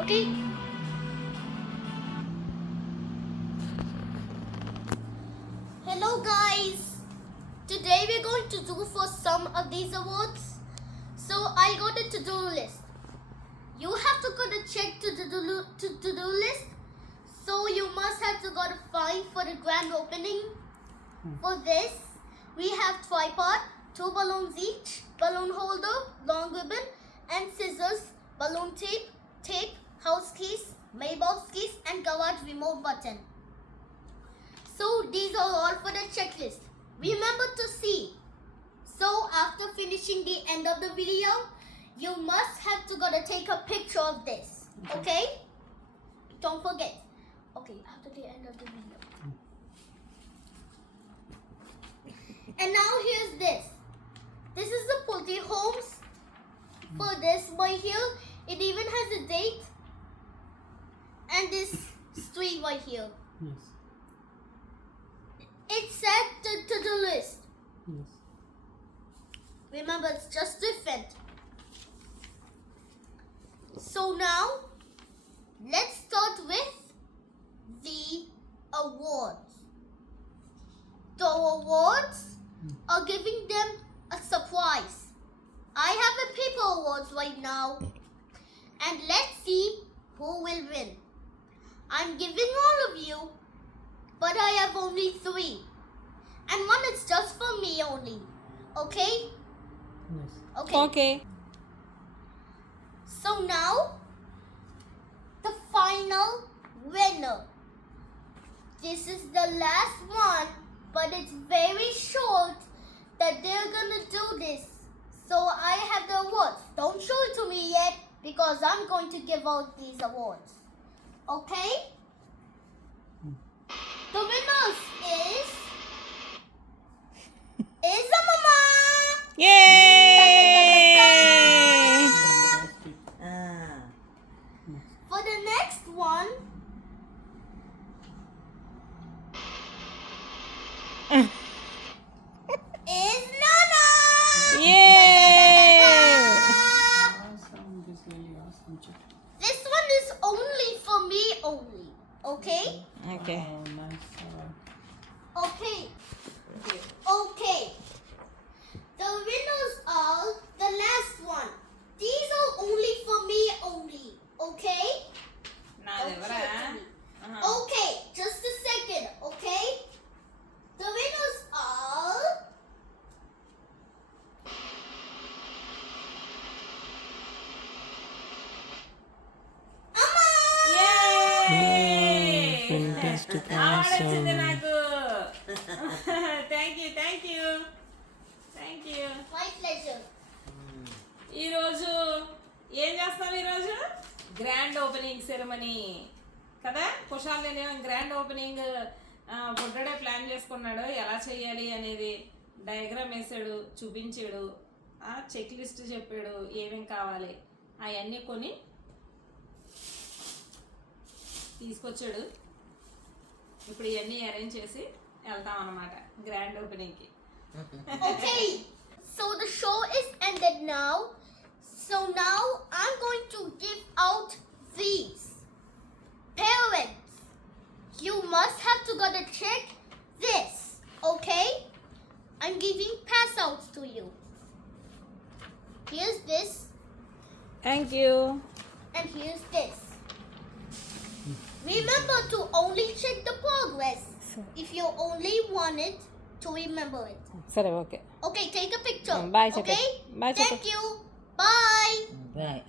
Okay. Hello guys. Today we're going to do for some of these awards. So I'll go to to-do list. You have to go to check to-do list. So you must have to go to find for the grand opening. For this, we have tripod, 2 balloons each, balloon holder, long ribbon, and scissors, balloon tape, house keys, mailbox keys, and garage remote button. So these are all for the checklist. Remember to see. So after finishing the end of the video, you must have to go to take a picture of this. Okay? Don't forget. Okay, after the end of the video. And now here's this. This is the Pulte Homes. For this by here, it even has a date. And this street right here. Yes. It's set to-do list. Yes. Remember, it's just different. So now, let's start with the awards. The awards are giving them a surprise. I have the paper awards right now. And let's see who will win. I'm giving all of you, but I have only 3. And one is just for me only. Okay? Yes. Okay. So now, the final winner. This is the last one, but it's very short that they're gonna do this. So I have the awards. Don't show it to me yet because I'm going to give out these awards. Okay? The winners is the mama. Yay! For the next one, is Nana. Yay! Awesome. This really awesome. This one is only for me only. Okay? Okay. Oh, nice. Okay. Okay. The winners are the last one. These are only for me only. Okay? Don't show it to me. Okay, just a second, okay? The winners are Amma! Yay! Fantastic. వచ్చింది Awesome. నాకు thank you My pleasure. ఈరోజు ఏం చేస్తాం ఈరోజు grand opening ceremony కదా కుషాల్ నేను grand opening బుడ్డడే plan చేసుకున్నాడు ఎలా చేయాలి అనేది డయాగ్రామ్ వేసాడు చూపించాడు చెక్ లిస్ట్ చెప్పాడు ఏమేం కావాలి అవన్నీ కొని తీసుకొచ్చాడు ఇప్పుడు ఇవన్నీ అరేంజ్ చేసి వెళ్తాం అన్నమాట grand ఓపెనింగ్కి Okay, so the show is ended now. So now I'm going to give out these. Parents, you must have to go to check this, okay? I'm giving pass outs to you. Here's this thank you and here's this. Remember to only check the progress if you only want it to remember it. సరే okay Okay, take a picture. Bye, Chakra. Okay? Bye, Chakra. Thank you. Bye. Right.